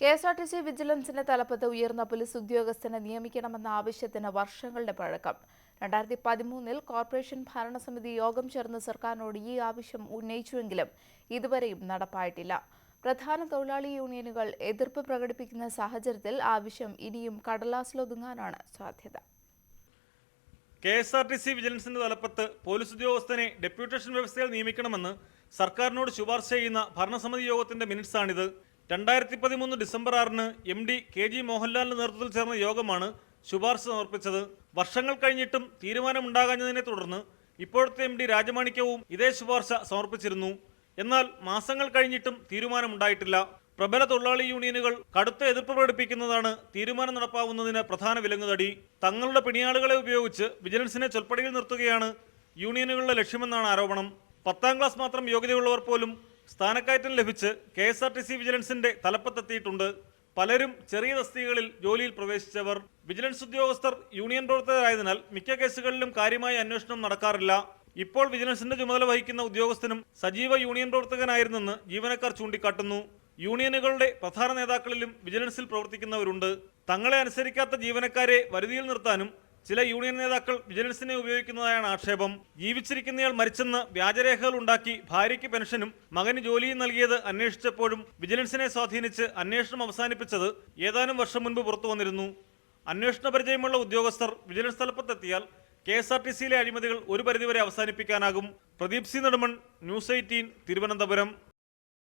KSRTC വിജിലൻസിന്റെ തലപ്പത്ത് ഉയർന്ന police ഉദ്യോഗസ്ഥനെ നിയമിക്കണമെന്ന ആവശ്യത്തിന് വർഷങ്ങളുടെ പഴക്കം. 2013-ൽ കോർപ്പറേഷൻ ഭരണസമിതി യോഗം ചേർന്ന് സർക്കാരിനോട് ഈ ആവശ്യം ഉന്നയിച്ചുവെങ്കിലും ഇതുവരെയും നടപ്പായിട്ടില്ല. പ്രധാന തൊഴിലാളി യൂണിയനുകൾ എതിർപ്പ് പ്രകടിപ്പിക്കുന്ന സാഹചര്യത്തിൽ ആവശ്യം ഇനിയും കടലാസിലൊതുങ്ങാനാണ് സാധ്യത. കെഎസ്ആർടിസി വിജിലൻസിന്റെ തലപ്പത്ത് പോലീസ് ഉദ്യോഗസ്ഥനെ ഡെപ്യൂട്ടേഷൻ വ്യവസ്ഥയിൽ നിയമിക്കണമെന്ന് സർക്കാരിനോട് ശുപാർശ ചെയ്യുന്ന ഭരണസമിതി യോഗത്തിന്റെ മിനിറ്റ്സാണിത്. 2013 ഡിസംബർ 6-ന് MD KG മോഹൻലാലിന്റെ നേതൃത്വത്തിൽ ചേർന്ന യോഗമാണ് ശുപാർശ സമർപ്പിച്ചത്. വർഷങ്ങൾ കഴിഞ്ഞിട്ടും തീരുമാനമുണ്ടാകാഞ്ഞതിനെ തുടർന്ന് ഇപ്പോഴത്തെ MD രാജമാണിക്യവും ഇതേ ശുപാർശ സമർപ്പിച്ചിരുന്നു. എന്നാൽ മാസങ്ങൾ കഴിഞ്ഞിട്ടും തീരുമാനമുണ്ടായിട്ടില്ല. പ്രബല തൊഴിലാളി യൂണിയനുകൾ കടുത്ത എതിർപ്പ് പ്രകടിപ്പിക്കുന്നതാണ് തീരുമാനം നടപ്പാവുന്നതിന് പ്രധാന വിലങ്ങുതടി. തങ്ങളുടെ പിണിയാളുകളെ ഉപയോഗിച്ച് വിജിലൻസിനെ ചൊൽപ്പടിയിൽ നിർത്തുകയാണ് യൂണിയനുകളുടെ ലക്ഷ്യമെന്നാണ് ആരോപണം. 10ാം ക്ലാസ് മാത്രം യോഗ്യതയുള്ളവർ പോലും സ്ഥാനക്കയറ്റം ലഭിച്ച് KSRTC വിജിലൻസിന്റെ തലപ്പത്തെത്തിയിട്ടുണ്ട്. പലരും ചെറിയ തസ്തികകളിൽ ജോലിയിൽ പ്രവേശിച്ചവർ. വിജിലൻസ് ഉദ്യോഗസ്ഥർ യൂണിയൻ പ്രവർത്തകരായതിനാൽ മിക്ക കേസുകളിലും കാര്യമായ അന്വേഷണം നടക്കാറില്ല. ഇപ്പോൾ വിജിലൻസിന്റെ ചുമതല വഹിക്കുന്ന ഉദ്യോഗസ്ഥനും സജീവ യൂണിയൻ പ്രവർത്തകനായിരുന്നെന്ന് ജീവനക്കാർ ചൂണ്ടിക്കാട്ടുന്നു. യൂണിയനുകളുടെ പ്രധാന നേതാക്കളിലും വിജിലൻസിൽ പ്രവർത്തിക്കുന്നവരുണ്ട്. തങ്ങളെ അനുസരിക്കാത്ത ജീവനക്കാരെ വരുതിയിൽ നിർത്താനും ചില യൂണിയൻ നേതാക്കൾ വിജിലൻസിനെ ഉപയോഗിക്കുന്നതായാണ് ആക്ഷേപം. ജീവിച്ചിരിക്കുന്നയാൾ മരിച്ചെന്ന് വ്യാജരേഖകൾ ഉണ്ടാക്കി ഭാര്യയ്ക്ക് പെൻഷനും മകന് ജോലിയും നൽകിയത് അന്വേഷിച്ചപ്പോഴും വിജിലൻസിനെ സ്വാധീനിച്ച് അന്വേഷണം അവസാനിപ്പിച്ചത് ഏതാനും വർഷം മുൻപ് പുറത്തു വന്നിരുന്നു. അന്വേഷണ പരിചയമുള്ള ഉദ്യോഗസ്ഥർ വിജിലൻസ് തലപ്പത്തെത്തിയാൽ KSRTCയിലെ അഴിമതികൾ ഒരു പരിധിവരെ അവസാനിപ്പിക്കാനാകും. Pradeep C Nedumon, news 18, Thiruvananthapuram.